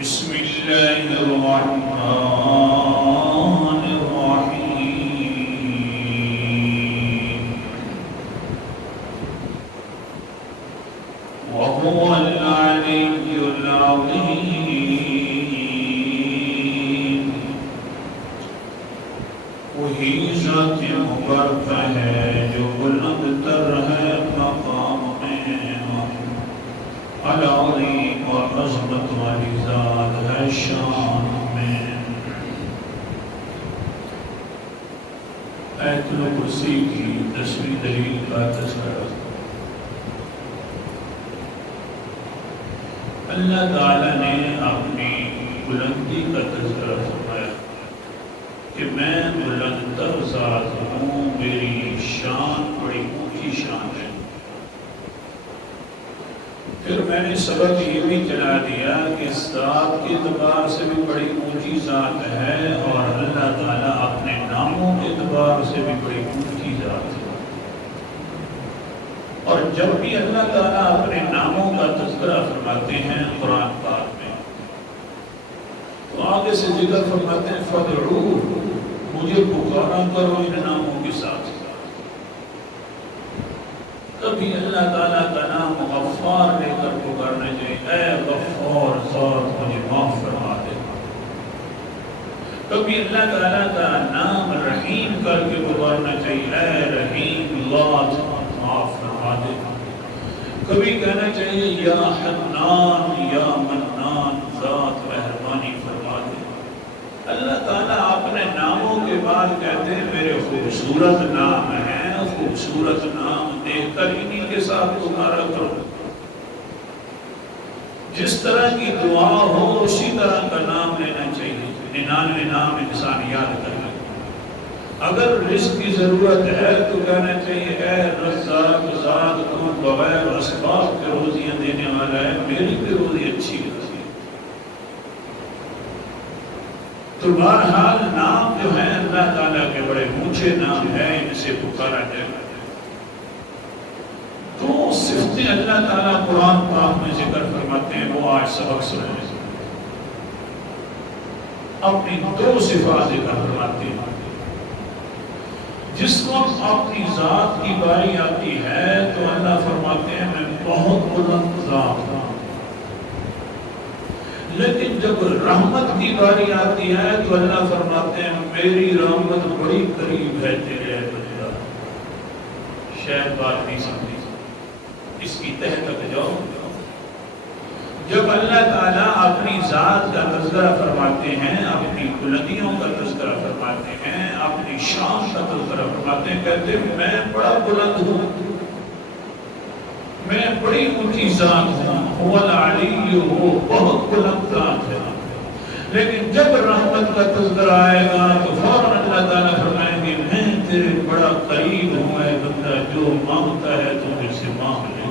بسم اللہ الرحمن الرحیم وهو العلی العظیم وہی ذات مبارک ہے جو بلند تر ہے مقام میں العظیم اور عظمت والی ذات ہے شان میں۔ آیت الکرسی کی 10ویں دلیل کا تذکرہ۔ اللہ تعالیٰ نے اپنی بلندی کا تذکرہ فرمایا کہ میں بلند تر ذات ہوں، میری شان بڑی اونچی شان ہے۔ پھر میں نے سبق یہ بھی چلا دیا کہ اس ذات کے اعتبار سے بھی بڑی اونچی ذات ہے، اور اللہ تعالیٰ اپنے ناموں کے اعتبار سے بھی بڑی اونچی ذات ہے۔ اور جب بھی اللہ تعالیٰ اپنے ناموں کا تذکرہ فرماتے ہیں قرآن پاک میں، تو آگے سے ذکر فرماتے ہیں فَادْعُوهُ، مجھے پکارا کرو ان ناموں کے ساتھ۔ کبھی اللہ تعالیٰ کا نام غفار لے کر پکارنا چاہیے، اے غفار ذات مجھے معاف فرما دے۔ کبھی اللہ تعالیٰ کا نام رحیم کر کے پکارنا چاہیے، اے رحیم ذات معاف فرما دے۔ کبھی کہنا چاہیے یا حنان یا منان ذات مہربانی فرما دے۔ اللہ تعالیٰ اپنے ناموں کے بعد کہتے ہیں میرے خوبصورت نام ہیں، خوبصورت نام دیکھ کر انہی کے ساتھ پکارا کرو۔ جس طرح کی دعا ہو اسی طرح کا نام لینا چاہیے۔ 99 نام انسان یاد کر لے۔ اگر رزق کی ضرورت ہے تو کہنا چاہیے اے رزاق ذات تو بغیر اسباب کے روزیاں دینے والا ہے، میری بھی روزی اچھی ہے۔ تو بہرحال نام جو ہیں اللہ تعالیٰ کے بڑے اونچے نام ہیں، ان سے پکارا جائے۔ تو صفتیں اللہ تعالیٰ قرآن پاک میں ذکر فرماتے ہیں، وہ آج سبق سنیں۔ اپنی 2 صفات ذکر فرماتے ہیں۔ جس وقت اپنی ذات کی باری آتی ہے تو اللہ فرماتے ہیں میں بہت بلند ذات ہوں، لیکن جب رحمت کی باری آتی ہے تو اللہ فرماتے ہیں میری رحمت بڑی قریب ہے تیرے اے بندہ۔ شاید بات نہیں سمجھی، اس کی تہ تک جاؤ۔ جب اللہ تعالیٰ اپنی ذات کا تذکرہ فرماتے ہیں، اپنی بلندیوں کا تذکرہ فرماتے ہیں، اپنی شان کا تذکرہ فرماتے ہیں، کہتے ہیں میں بڑا بلند ہوں، میں بڑی اونچی ذات ہوں، هو العلی، وہ بہت بلند ذات ہے۔ لیکن جب رحمت کا تذکرہ آئے گا تو فوراً اللہ تعالیٰ فرمائیں گے میں تیرے بڑا قریب ہوں اے بندہ، جو مانگتا ہے تو مجھ سے مانگ لے۔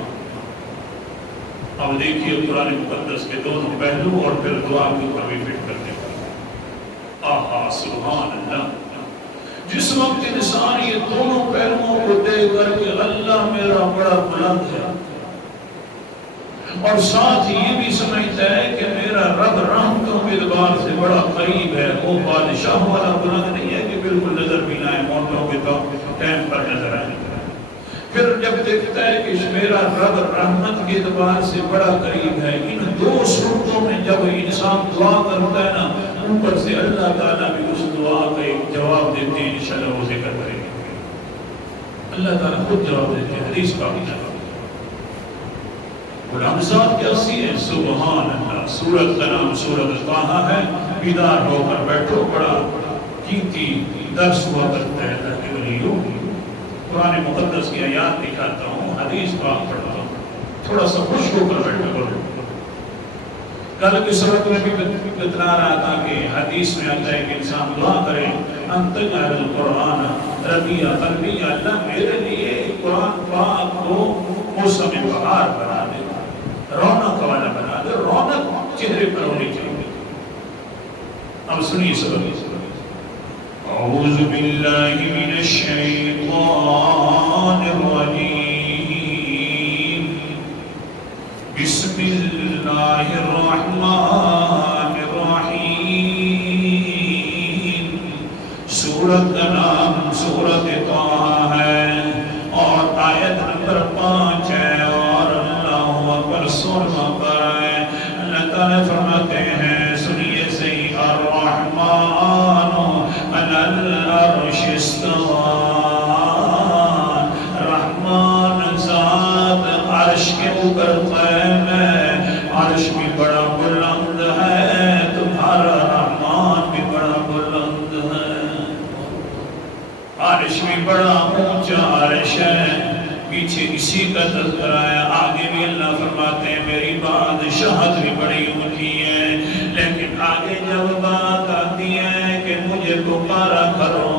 اب دیکھیے قرآن مقدس کے دونوں پہلو اور پھر دعا کے اوپر بھی فٹ کرنے کا۔ آہا سبحان اللہ! جس وقت انسان یہ دونوں پہلوؤں کو دیکھ کر کہ اللہ میرا بڑا بلند ہے، اور ساتھ یہ بھی سمجھتا ہے کہ میرا رب رحمتوں کے اعتبار سے بڑا قریب ہے، وہ بادشاہ والا بلند نہیں ہے کہ بالکل نظر بھی نہ آئے، موٹروں کے ٹائم پر نظر آئے۔ پھر جب دیکھتا ہے کہ میرا رب رحمت کے اعتبار سے بڑا قریب ہے، ان 2 صورتوں میں جب انسان دعا کرتا ہے نا، اوپر سے اللہ تعالیٰ بھی اس دعا کا ایک جواب دیتے ہیں، انشاءاللہ وہ ذکر کریں گے۔ اللہ تعالیٰ خود جواب دیتے ہیں، حدیث پاک میں غلام ذات کیسی ہے؟ سبحان اللہ! سورت کا نام سورت طٰہٰ ہے۔ بیدار ہو کر بیٹھو، بڑا قیمتی درس ہوا کرتا ہے تاکہ ولیوں قرآن مقدس کی آیات دکھاتا ہوں، حدیث پاک پڑھتا ہوں، تھوڑا سا خوش ہو کر بیٹھا کرو۔ کل کی سبق میں بھی بتلا رہا تھا کہ حدیث میں آتا ہے کہ انسان دعا کرے انت جعل القرآن ربیع قلبی، اللہ میرے لیے قرآن پاک کو موسم بہار بنا دے، رونق والا بنا دے، رونق چہرے پر ہونی چاہیے۔ اب سنیے سبق۔ اعوذ باللہ من الشیطان الرجیم، بسم اللہ الرحمن سورت کا نام سورت طٰہٰ ہے اور آیت نمبر 5 ہے اور اللہ اکبر سورہ پر ہے۔ اللہ تعالیٰ فرماتے ہیں سنیے صحیح الرحمن علی العرش استویٰ، رحمان ذات عرش کے اوپر قائم ہے، عرش بھی بڑا بلند ہے، تمہارا رحمان بھی بڑا بلند ہے، عرش بھی بڑا اونچا عرش ہے۔ پیچھے اسی کا تذکرہ ہے، آگے بھی اللہ فرماتے ہیں میری بادشاہت بھی بڑی اونچی ہے، لیکن آگے جب بات آتی ہے کہ مجھے پکارا کرو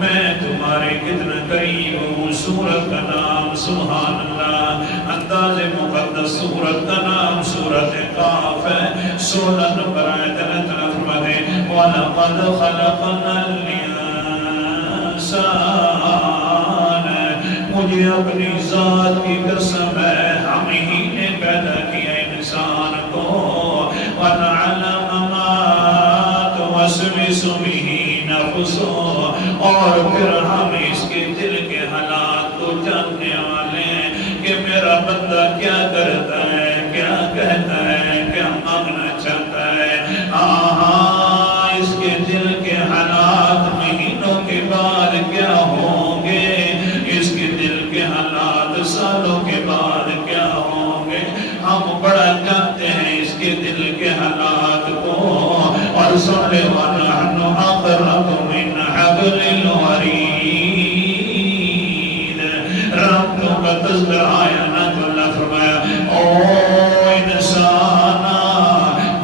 میں تمہارے کتنا قریب ہوں۔ سورت کا نام سبحان اللہ، انداز مقدس سورت کا نام سورت قاف ہے، 16 نمبر آیت اللہ تعالیٰ فرماتے ہیں وَلَقَدْ خَلَقْنَا الْإِنسَانَ، مجھے اپنی ذات کی قسم ہے ہم ہی نے پیدا کیا انسان کو، وَنَعْلَمَ مَا تُوَسْوِسُ بِهِ نَفْسُهُ، اور پھر ہم اس کے دل کے حالات کو جاننے والے ہیں کہ میرا بندہ کیا کرتا ہے، کیا کہتا ہے، کیا مانگنا چاہتا ہے۔ آہاں اس کے دل کے حالات مہینوں کے بعد کیا ہوں گے، اس کے دل کے حالات سالوں کے بعد کیا ہوں گے، ہم بڑا جانتے ہیں اس کے دل کے حالات کو۔ اور سن لے وَنَحْنُ أَقْرَبُ مِنْ حَبْلِ الْوَرِيدِ، ربطوں کا تذکر آیا نا تو اللہ فرمایا او انسانا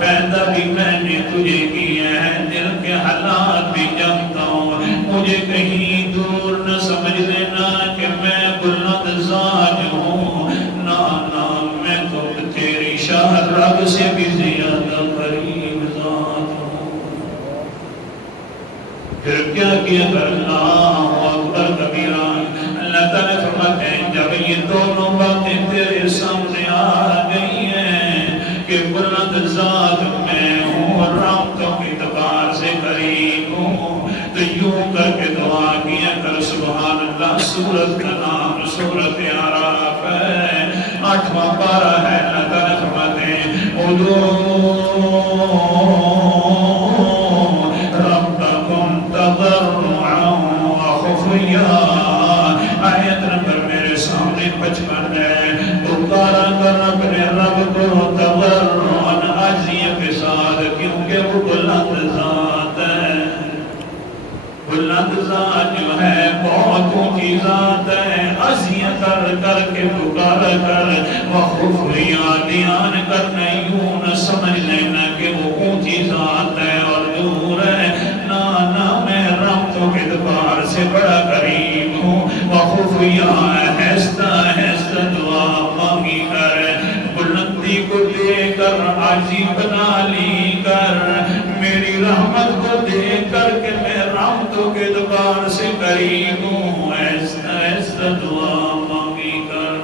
پیدا بھی میں نے تجھے کیا ہے، دل کے حالات بھی جانتا ہوں، مجھے کہیں دور نہ سمجھ لینا کہ میں بلند ذات ہوں، نا میں تو تیری شاہ رب سے بھی زیادہ قریب ذات ہوں۔ پھر کیا کیا کرنا اکبر کبیرہ، اللہ تعالیٰ فرماتے ہیں جب یہ دونوں باتیں تیرے سامنے آ گئی ہیں کہ بلند ذات میں ہوں اور رابطوں کی اعتبار سے قریب ہوں، تو یوں کر کے دعا کیا کر سبحان اللہ۔ سورت کا نام سورت اعراف ہے، 8واں پارہ ہے۔ اللہ تعالیٰ فرماتے ہیں ادعوا ربکم تضرعا وخفیا، آیت نمبر میرے سامنے 55 ہے۔ پکارا کر اپنے رب کو تضرعا عاجزی کے ساتھ، کیونکہ وہ بلند ذات ہے، بلند ذات جو ہے بہت اونچی ذات ہے، عاجزیت کر کے پکارا کر، وخفیا دھیان کرنا، یوں نہ سمجھ لینا کہ وہ اونچی ذات ہے اور دور ہے، نا میں رحمتوں کے اعتبار سے بڑا قریب ہوں۔ وخفیا ہیستا دعا مانگی کر، بلندی کو دے کر عاجزی بنا لی کر، میری رحمت کو دے کر کہ میں رحمتوں کے اعتبار سے قریب ہوں، ایسا دعا مانگی کر۔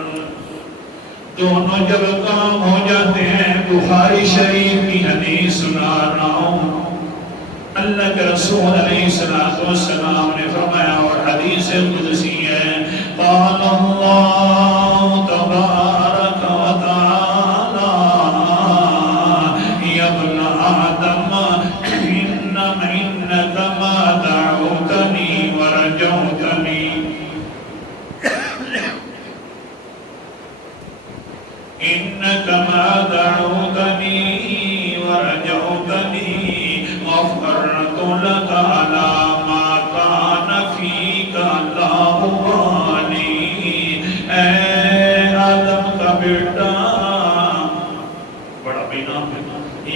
دونوں جب کام ہو جاتے ہیں، بخاری شریف کی حدیث سنا رہا ہوں، اللہ کے رسول علیہ السلام نے فرمایا اور حدیث قدسی ہے، قال اللہ تبارک و تعالی یا ابن آدم انک ما دعوتنی ورجوتنی، انک ما دعوتنی ورجوتنی غفرت لك على ما كان فيك لا أبالي۔ اے آدم کا بیٹا، بڑا بھی نام ہے،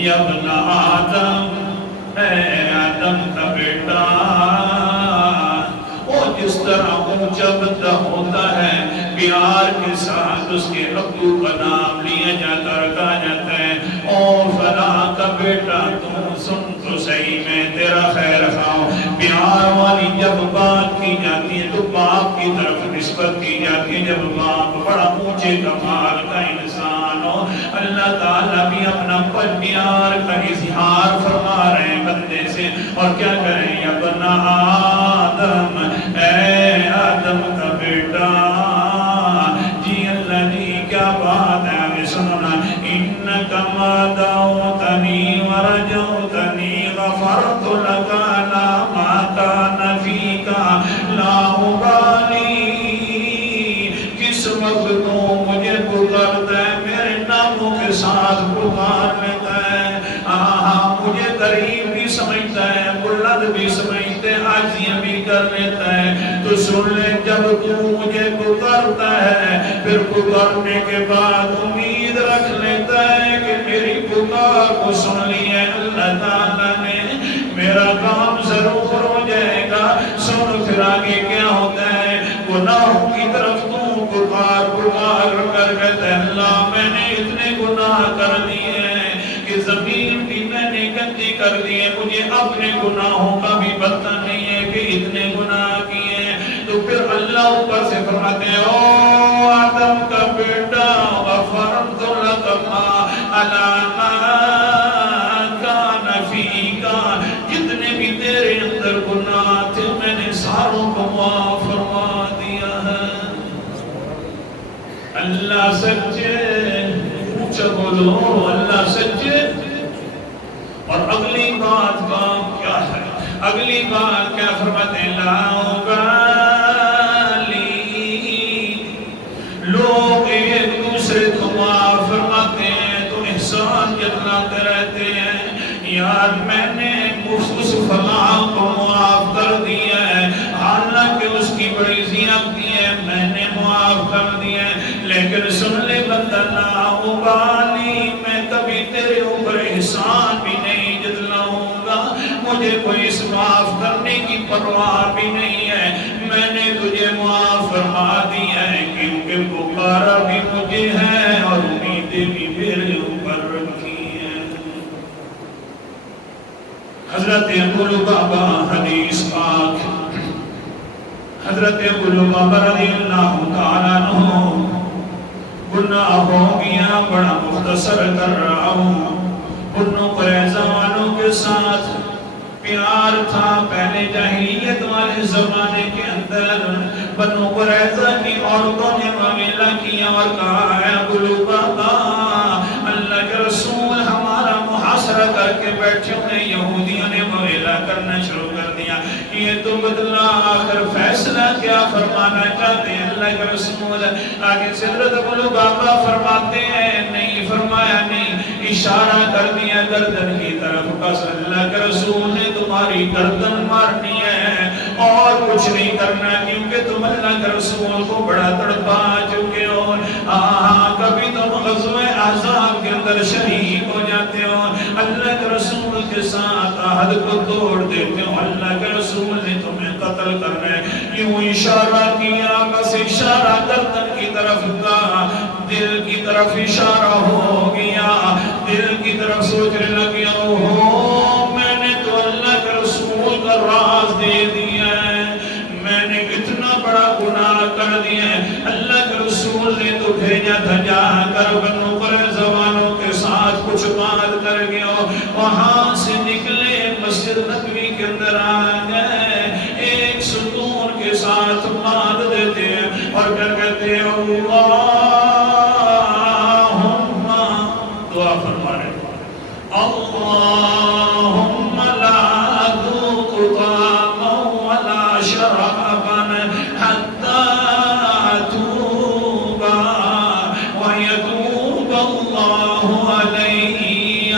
یا ابن آدم، اے آدم کا بیٹا، وہ جس طرح اونچا بندہ ہوتا ہے پیار کے ساتھ اس کے ابو کا نام لیا جاتا رکھا جاتا ہے، او فلاں کا بیٹا تم سن تو صحیح میں تیرا خیر خواہ۔ پیار والی جب بات کی جاتی ہے تو باپ کی طرف نسبت کی جاتی ہے، جب باپ بڑا اونچے کمال کا انسان ہو، اللہ تعالیٰ بھی اپنا پیار کا اظہار فرما رہے ہیں بندے سے، اور کیا کریں؟ یا بنا آدم، اے آدم کا بیٹا، جی اللہ جی کیا بات ہے، آگے سننا، انکا ما دعوتنی ورجوتنی غفرت لکا لا ما کان فیکا لا ابالی، کس وقت تو مجھے پکارتا ہے، میرے ناموں کے ساتھ پکار لیتا ہے، مجھے قریب بھی سمجھتا ہے، بلند بھی سمجھتے، عاجزیاں بھی کر لیتا ہے، تو سن لے جب تو مجھے پکارتا ہے، پھر پکارنے کے بعد امید رکھ لیتا ہے کہ میری پکار کو سن لی ہے اللہ تعالیٰ نے، میرا کام ضرور ہو جائے گا۔ سن پھر آگے کیا ہوتا ہے، گناہوں کی طرف تو پکار کر کہتا ہے اللہ میں نے اتنے گناہ کر دیے ہیں کہ زمین بھی میں نے گندی کر دی ہے، مجھے اپنے گناہوں کا بھی پتہ نہیں ہے کہ اتنے گناہ کیے ہیں، تو پھر اللہ اوپر سے فرماتے ہیں او آدم کا بیٹا غفرت لک ما علی ما کان فیکا، جتنے بھی تیرے اندر گناہ تھے میں نے ساروں کو معاف فرما دیا ہے۔ اللہ سچے، اونچا بولو اللہ سچے۔ اور اگلی بات کا کیا ہے؟ اگلی بات کیا فرماتے ہیں؟ لا ابالی، لوگ ایک دوسرے کو معاف فرماتے ہیں تو احسان جتلاتے رہتے ہیں، یار میں نے اس فلاں کو معاف کر دیا ہے، حالانکہ اس کی بڑی زیادتی ہے، میں نے معاف کر دیا ہے، لیکن سن لے بندہ لا ابالی، میں کبھی تیرے اوپر احسان بھی نہیں جتلاؤں گا، مجھے کوئی اس معاف کرنے کی پرواہ بھی نہیں ہے، میں نے تجھے معاف فرما دیا ہے کیونکہ پکارا بھی مجھے ہے اور امیدیں بھی میرے اوپر رکھی ہیں۔ حضرت ابو لبابہ حدیث پاک، حضرت ابو لبابہ رضی اللہ تعالیٰ عنہ، گناہ ہو گیا بڑا مختصر کر رہا ہوں، بنو قریظہ والوں کے ساتھ پیار تھا پہلے جاہلیت والے زمانے کے اندر، بنو قریظہ کی عورتوں نے معاملہ کیا اور کہا ہے ابو لبابہ اللہ کے رسول ہمارا محاصرہ کر کے بیٹھے ہوئے، یہودیوں نے معاملہ کرنا شروع کر دیا، یہ تو بدلا آخر فیصلہ کیا فرمانا چاہتے ہیں اللہ کے رسول؟ آگے سے حضرت ابو لبابہ فرماتے ہیں نہیں فرمایا، نہیں، اشارہ کر دیا گردن کی طرف، بس اللہ کے رسول نے تمہاری گردن مارنی ہے اور کچھ نہیں کرنا، کیونکہ تم اللہ کے رسول کو بڑا تڑپا چکے ہو، کبھی تم غزوہ احزاب کے اندر شریک ہو جاتے ہو، اللہ کے رسول کے ساتھ عہد کو توڑ دیتے ہو، اللہ کے رسول نے تمہیں قتل کرنا ہے، یوں اشارہ کیا، بس اشارہ گردن کی طرف کا، دل کی طرف اشارہ ہو گیا، دل کی طرف سوچنے لگے اوہ میں نے تو اللہ کے رسول کا راز دے دیا ہے، میں نے اتنا بڑا گناہ کر دیا ہے، اللہ کے رسول نے تو بھیجا تھا جا کر بنو قریظہ والوں کے ساتھ کچھ بات کر گیا، وہاں سے نکلے مسجد نبوی کے اندر آ گئے، ایک ستون کے ساتھ باندھ دیتے ہیں اور کیا کہتے ہیں دعا فرما رہے اللہم لا ذوق طعاما ولا شرابا حتی توبا ویتوب اللہ علیہ،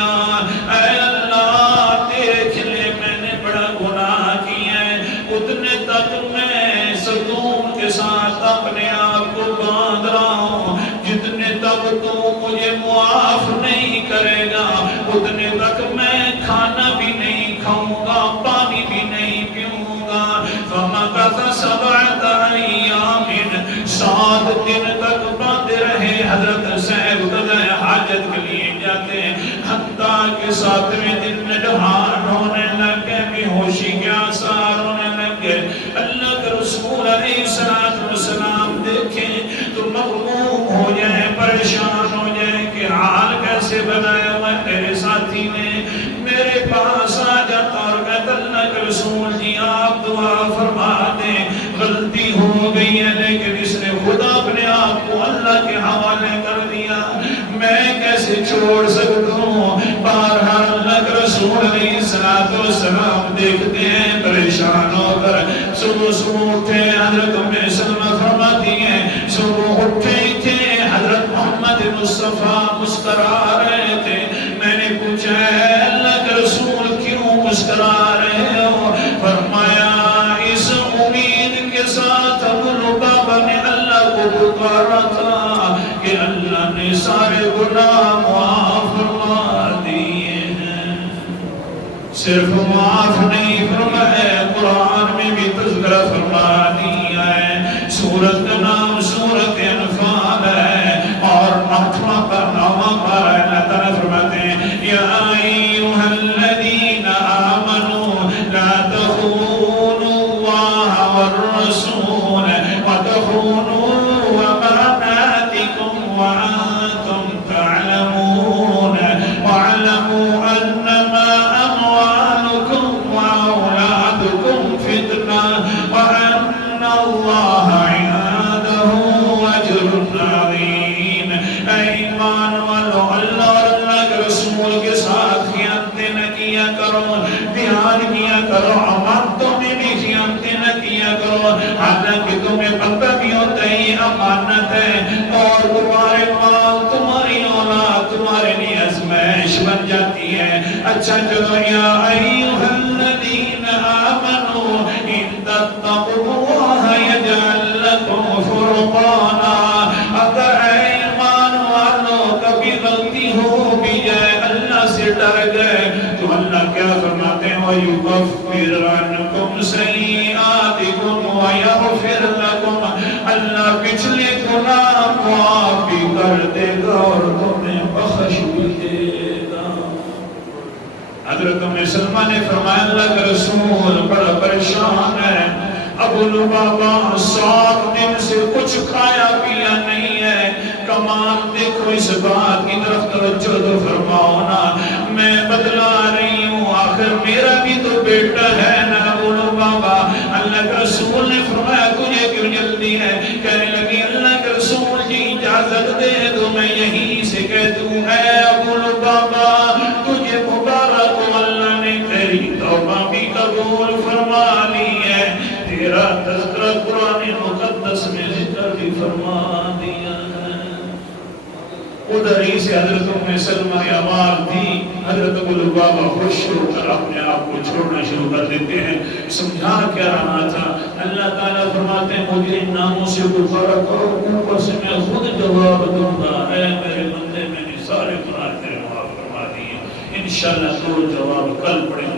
اے اللہ دیکھ لے میں نے بڑا گناہ کیا ہے، اتنے تک میں ستون کے ساتھ اپنے آپ کو باندھ رہا ہوں، جتنے تک تو مجھے معاف نہیں کرے گا اتنے تک میں کھانا بھی نہیں کھاؤں گا، پانی بھی نہیں پیوں گا۔ فَمَكَثَ سَبْعَةَ أَيَّامٍ، 7 دن تک باندھے رہے، حضرت صاحب قضاء حاجت کے لیے جاتے ہیں، حتیٰ کہ 7ویں دن میں ڈھان ہونے لگے، بے ہوشی کے آثار ہونے لگے، اللہ کے رسول علیہ السلام دیکھیں تو مغموم ہو جائیں، پریشان ہو جائیں کہ حال چھوڑ سکتا ہوں. بہرحال اللہ کے رسول علیہ السلام دیکھتے ہیں پریشان ہو کر. صبح صبح اٹھے حضرت ام سلمہ فرماتی ہیں صبح اٹھے تھے حضرت محمد مصطفیٰ مسکرا رہے تھے. میں نے پوچھا ہے اللہ کے رسول کیوں مسکرا رہے ہو؟ فرمایا اس امید کے ساتھ ابو لبابہ نے اللہ کو پکارا تھا کہ اللہ نے سارے گناہ معاف فرما دیے ہیں. صرف معاف نہیں فرمایا قرآن میں بھی تذکرہ فرما دیا ہے. سورت کا نام سورت انفال ہے اور 8واں کا 9واں پارہ اللہ تعالیٰ فرماتے ہیں یا ایھا الذین آمنوا لا تخونوا اللہ والرسول وتخونوا اماناتکم وانتم تعلمون واعلموا انما اموالکم واولادکم فتنہ وان اللہ عنده اجر عظیم. ایمان والو اللہ اور اللہ کے رسول کے ساتھ خیانتیں نہ کیا کرو. دھیان کیا کرو امانتوں میں بھی خیانتیں نہ کیا کرو. حالانکہ تمہیں پتہ بھی ہوتا ہے یہ امانت ہے اور تمہارے مال تمہاری اولاد تمہارے لیے آزمائش بن جاتی ہے. اچھا چلو یا ایھا الذین آمنوا ان تتقوا اللہ یجعل لکم فرقانا. اگر ایمان والوں کبھی غلطی ہو بھی جائے اللہ سے ڈر گئے تو اللہ کیا فرماتے ہیں وَيُكَفِّرْ عَنْكُمْ سَيِّئَاتِكُمْ وَيَغْفِرْ لَكُمْ. اللہ پچھلے گناہ معاف بھی کر دے گا اور تمہیں بخش بھی دے گا. حضرت ام سلمہ نے فرمایا اللہ کا رسول بڑا پریشان ہے. ابو لبابہ 7 دن سے کچھ کھایا پیا نہیں ہے. کمال دیکھو اس بات کی طرف توجہ تو فرماؤ نا. میں بدلا رہی ہوں آخر میرا بھی تو بیٹا ہے نا ابو لبابہ. اللہ کا رسول نے فرمایا تجھے کیوں جلدی ہے؟ کہنے لگی اللہ کے رسول کی اجازت دے تو میں یہیں سے کہہ دوں اے ابو لبابہ تجھے مبارک ہو اللہ نے تیری توبہ بھی قبول فرما لی ہے. تیرا تذکرہ قرآن مقدس میں ذکر بھی فرما دیا ہے. ادھر ہی سے حضرت ام سلمہ کی آواز دی. حضرت ابو لبابہ خوش ہو کر اپنے آپ کو چھوڑنا شروع کر دیتے ہیں. سمجھا کیا رہا تھا؟ اللہ تعالیٰ فرماتے ہیں مجھے ان ناموں سے گزارا کرو اوپر سے میں خود جواب دوں گا. اے میرے بندے میں نے سارے گناہ تیرے معاف فرما دیے. انشاءاللہ تو جواب کل پڑھیں گے.